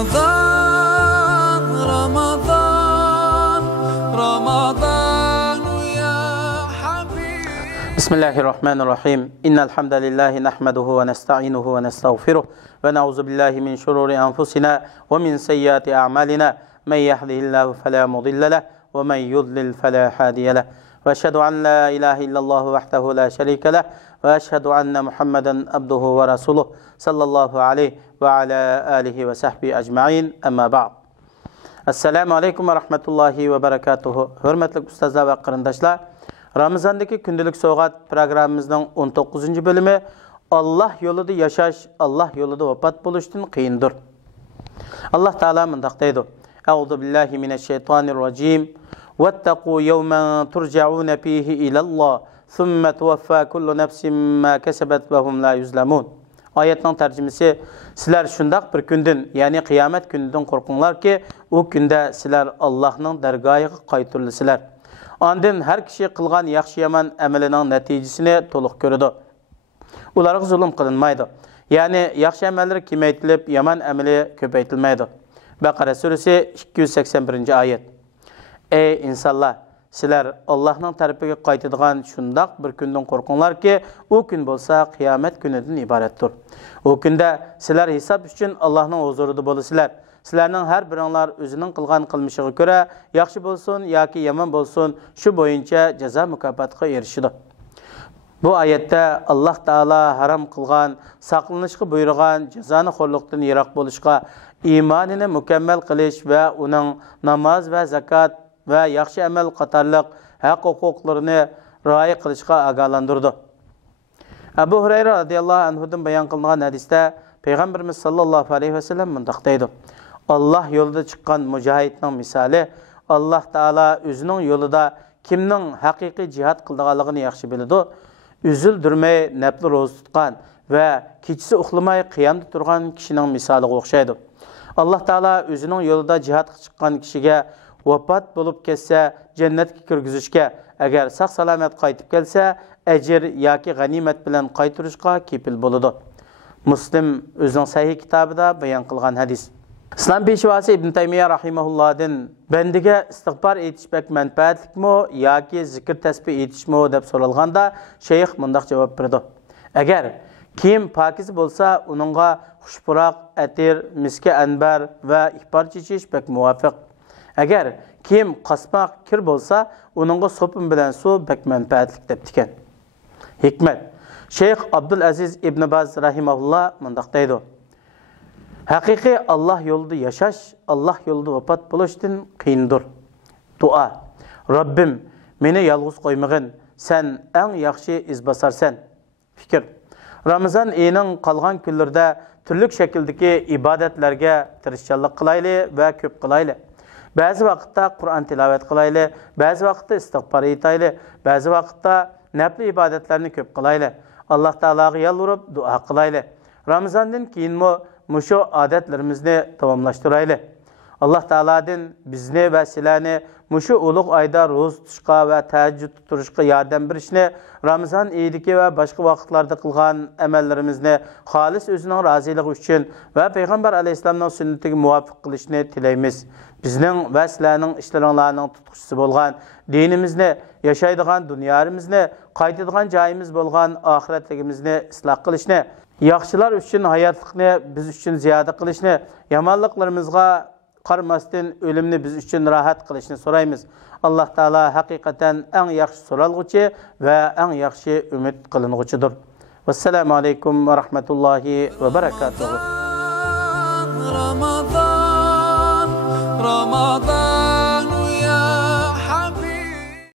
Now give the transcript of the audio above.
رمضان رمضان رمضان يا حبيب. بسم الله الرحمن الرحيم. إن الحمد لله نحمده ونستعينه ونستغفره ونعوذ بالله من شرور أنفسنا ومن سيئات أعمالنا. من يهده الله فلا مضل له ومن يضلل فلا هادي له. وأشهد أن لا إله إلا الله وحده لا شريك له وأشهد أن محمدا عبده ورسوله صلى الله عليه وعلى آله وصحبه أجمعين. أما بعد. Assalamu alaikum ve rahmetullahi ve berekatuhu. Hürmetli ustazlar ve qarındaşlar, Ramazandaki gündelik soğat programımızın 19. bölümü Allah yolunda yaşaş, Allah yolunda vefat buluştun qiyindir. Allah Teala mındaq deydi. Euzu billahi mineşşeytanirracim. Vettaqu yawman turcaun fihi ilallah, thumma tuwaffa kullu nefsin ma kasabat ve hum la yuzlamun. Ayetning tercümesi, sizler şundaq bir gündün, yani kıyamet gününden korkunlar ki, o günde sizler Allah'ın dergahına qaytırılısılar. Andın her kişi kılgan yaxşı yaman amelinin neticesini toluq görüdü. Ularga zulüm kılınmaydı. Yani yaxşı ameller kemeytilip, yaman ameli köpeytilmeydi. Bakara suresi 281. ayet. Ey insanlar! Sizler Allah'ın tarafına qaytıdığan şundaq bir günden korkunlar ki, o gün bolsa kıyamet günüdün ibarettir. O günde sizler hesap üçün Allah'ın huzurunda bolasızlar. Sizlerning her biringlar özünün qilgan qilmishiga ko'ra, yaxshi bo'lsin yoki yomon bo'lsin, shu bo'yicha jazo mukofotiga erishadi. Bu oyatda Alloh taolo harom qilgan, saqlanishga buyurgan jazoni xo'rliqdan yiroq bo'lishga, iymonini mukammal qilish va uning namoz va zakot va yaxshi amal qatorliq haq-huquqlarini rioya qilishga ogohlantirdi. Abu Hurayra radhiyallohu anhudan bayon qilingan hadisda Peygamberimiz sallallahu aleyhi ve sellem mundaq deydi. Allah yolunda çıkan mücahidning misali, Allah Taala özünün yolunda kimning haqiqiy jihad qildiganligini yaxshi biladi. Üzüldürmey nafl ro'za tutgan ve kechisi uxlamay qiyamda turgan kishining misoliga o'xshaydi. Allah Taala özünün yolunda jihad chiqqan kishiga vafot bo'lib ketsa, jannatga kirgizishga, agar sog' salomat qaytib kelsa, ajr yoki g'animat bilan qaytirishga kepil bo'ladi. Muslim özünün sahih kitabida bayon qilgan hadis. İslam peshvosi Ibn Taymiya rahimahullahdan bendiga istig'for etishbek manfaatlikmi yoki zikr tasbih etishmi deb so'ralganda, shayx mundaq javob berdi. Agar kiyim pokiz bo'lsa, uningga xushpuroq atir, miski anbar va ihbar chechish bek muvofiq. Agar kiyim qasmoq kir bo'lsa, uningga sopun bilan suv bek manfaatlik deb ekan. Hikmat. Şeyh Abdülaziz İbn Baz rahimahullah mundaq deydi. Haqiqiy Allah yolunda yaşaş, Allah yolunda vefat buluşdan qiyindir. Dua. Rabbim, meni yalğız qo'ymag'in, sen eng yaxshi izbasarsan. Fikr. Ramazan ayının qolgan kunlarda turli shakldagi ibodatlarga tirishchilik qilayli va ko'p qilayli. Ba'zi vaqtda Qur'on tilovat qilayli, ba'zi vaqtda istig'for etayli, ba'zi vaqtda nafl ibodatlarni ko'p qilayli. Allah Taalaga yalvarib dua qilayli. Ramazandan keyinmi mushu odatlarimizni tamomlashtirayli. Allah Taaladan bizni va sizlarni mushu ulug' oyda ro'za tutishga va tahajjud turishga yordam berishni, Ramazan oyidagi va boshqa vaqtlarda qilgan amallarimizni xolis o'zining roziligi uchun va payg'ambar alayhisolamning sunnatiga muvofiq qilishni tilaymiz. Bizning va sizlarning ishlaringlarning tutquchisi bo'lgan dinimizni, yashaydigan dunyamizni, qaytadigan joyimiz bo'lgan oxiratligimizni isloh qilishni, yaxshilar uchun hayotlikni biz uchun ziyoda qilishni, yomonliklarimizga qaramasdan o'limni biz uchun rohat qilishni so'raymiz. Alloh taolo haqiqatan eng yaxshi so'ralg'uchi va eng yaxshi umid qilinguchidir. Vassalomu alaykum va rahmatullohi va barakatuh.